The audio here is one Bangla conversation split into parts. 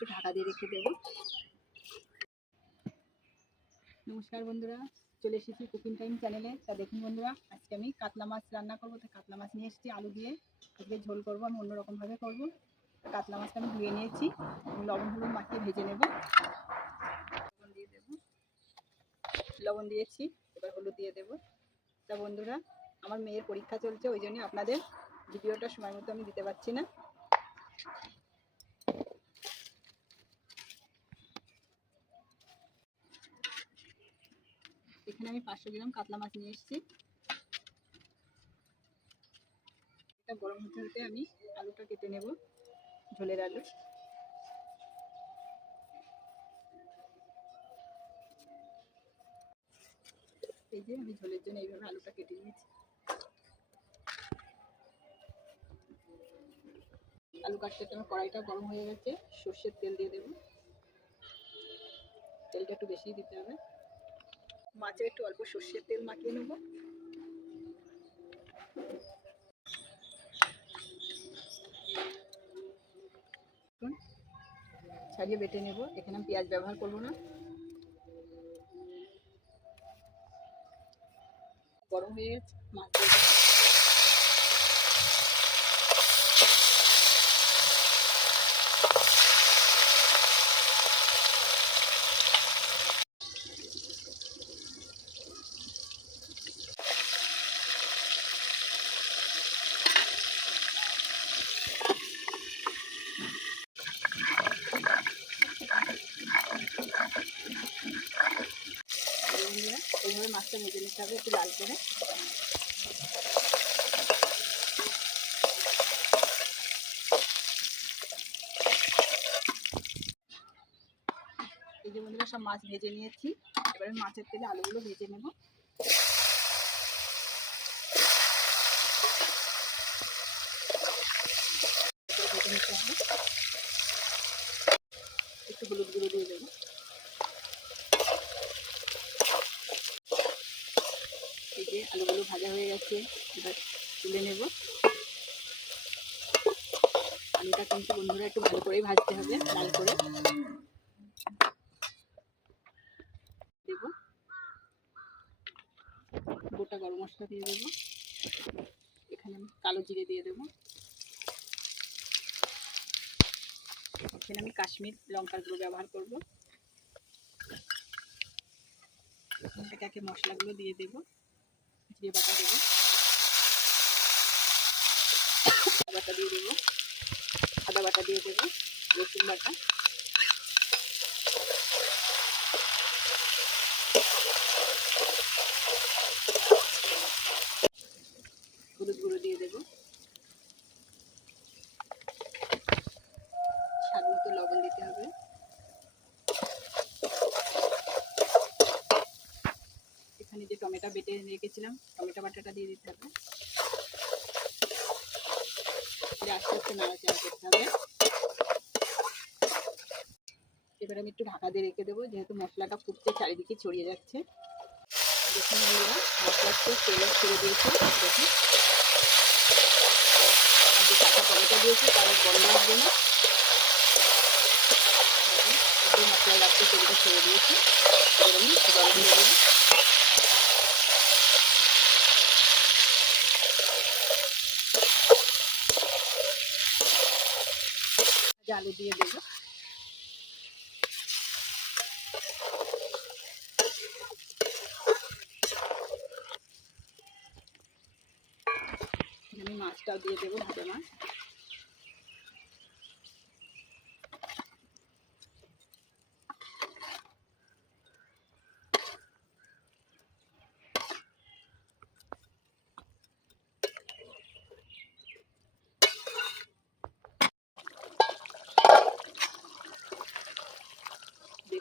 একটু ঢাকা দিয়ে রেখে দেবো। নমস্কার বন্ধুরা, চলে এসেছি কুকিং টাইম চ্যানেলে। তা দেখুন বন্ধুরা, আজকে আমি কাতলা মাছ রান্না করব। তো কাতলা মাছ নিয়ে এসেছি আলু দিয়ে। আজকে ঝোল করব, আমি অন্যরকমভাবে করব। কাতলা মাছটা আমি ধুয়ে নিয়েছি। লবণ, হলুদ মাখিয়ে ভেজে নেব। লবণ দিয়ে দেবো। লবণ দিয়েছি, এবার হলুদ দিয়ে দেবো। তা বন্ধুরা, আমার মেয়ের পরীক্ষা চলছে, ওই জন্য আপনাদের ভিডিওটা সময় মতো আমি দিতে পারছি না। এখানে আমি পাঁচশো গ্রাম কাতলা মাছ নিয়ে এসেছি। এটা গরম হতে হতে আমি আলুটা কেটে নেব, ঝোলের আলু। এই যে আমি ঝোলের জন্য এইভাবে আলুটা কেটে নিয়েছি। আলু কাটতে আমার কড়াইটা গরম হয়ে গেছে, সর্ষের তেল দিয়ে দেবো। তেলটা একটু বেশি দিতে হবে। মাছে একটু অল্প সর্ষের তেল মাখিয়ে নেব। ছাড়িয়ে বেটে নেব। এখানে আমি পেঁয়াজ ব্যবহার করব না। গরম হয়ে গেছে মাছ হবে একটু লাল করে। এই যে বন্ধুরা সব মাছ ভেজে নিয়েছি। এবারে মাছের তেলে আলুগুলো ভেজে নেব এরপরে ভেজে নিতে হবে একটু হলুদ গুঁড়ো দিয়ে দেবো এই যে আলুগুলো ভাজা হয়ে গেছে, এবার তুলে নেব। আলুটা কিন্তু বন্ধুরা একটু ভালো করেই ভাজতে হবে, লাল করে। দেব। গোটা গরম মশলা দিয়ে দেবো। এখানে আমি কালো জিরে দিয়ে দেবো। এখানে আমি কাশ্মীর লঙ্কার গুঁড়ো ব্যবহার করব। একে মশলাগুলো দিয়ে দেবো। জিরে বাটা দেবো। বাটা দিয়ে দেবো। আদা বাটা দিয়ে দেবো রসুন বাটা হলুদ গুঁড়ো দিয়ে দেবো স্বাদ মতো লবণ দিতে হবে এখানে যে টমেটো বেটে রেখেছিলাম। টমেটো বাটাটা দিয়ে দিতে হবে। আস্তে আস্তে নাড়াচাড়া করতে হবে। এবার আমি একটু ঢাকা দিয়ে রেখে দেবো, যেহেতু মশলাটা ফুটছে, চারিদিকে ছড়িয়ে যাচ্ছে। দেখুন বন্ধুরা মশলা তেলে ছেড়ে দিয়েছে, দেখুন। যে দিয়েছি, তার গন্ধ আসবে মশলা রাখতে তেলটা ছেড়ে দিয়েছি এবার আমি জল দিয়ে দেবো যে আলু দিয়ে দেবো। আমি মাছটাও দিয়ে দেবো ভাজা মাছ।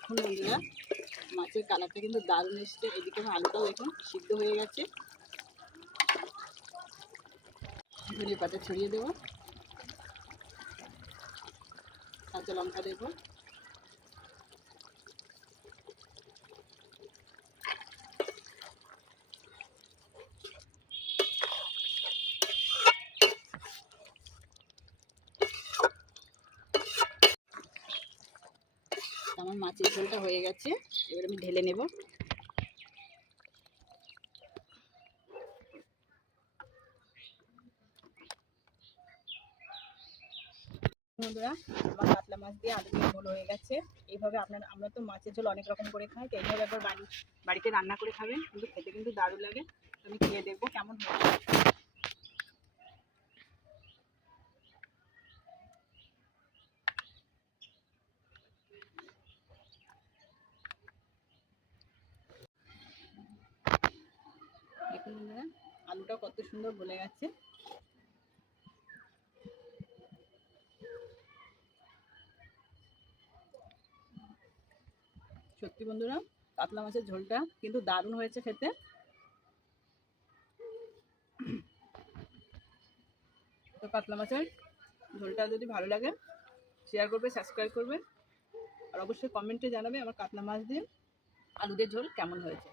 দেখুন বন্ধুরা মাছের কালারটা কিন্তু দারুণ এসছে। এদিকে আলুটাও দেখুন সিদ্ধ হয়ে গেছে। ধনে পাতা ছড়িয়ে দেবো। কাঁচা লঙ্কা দেবো। আমার মাছের ঝোলটা হয়ে গেছে। এবার আমি ঢেলে নেব। বন্ধুরা, আমার কাতলা মাছ দিয়ে আলু দিয়ে হয়ে গেছে। এইভাবে আপনার, আমরা তো মাছের ঝোল অনেক রকম করে খাই, তো এইভাবে একবার বাড়ি, বাড়িতে রান্না করে খাবেন। কিন্তু খেতে কিন্তু দারুণ লাগে। আমি খেয়ে দেখব কেমন হয় দেখুন বন্ধুরা আলুটা কত সুন্দর বলে গেছে। সত্যি বন্ধুরা, কাতলা মাছের ঝোলটা কিন্তু দারুণ হয়েছে খেতে। তো কাতলা মাছের ঝোলটা যদি ভালো লাগে শেয়ার করবে সাবস্ক্রাইব করবে। আর অবশ্যই কমেন্টে জানাবে আমার কাতলা মাছ দিয়ে আলুদের ঝোল কেমন হয়েছে।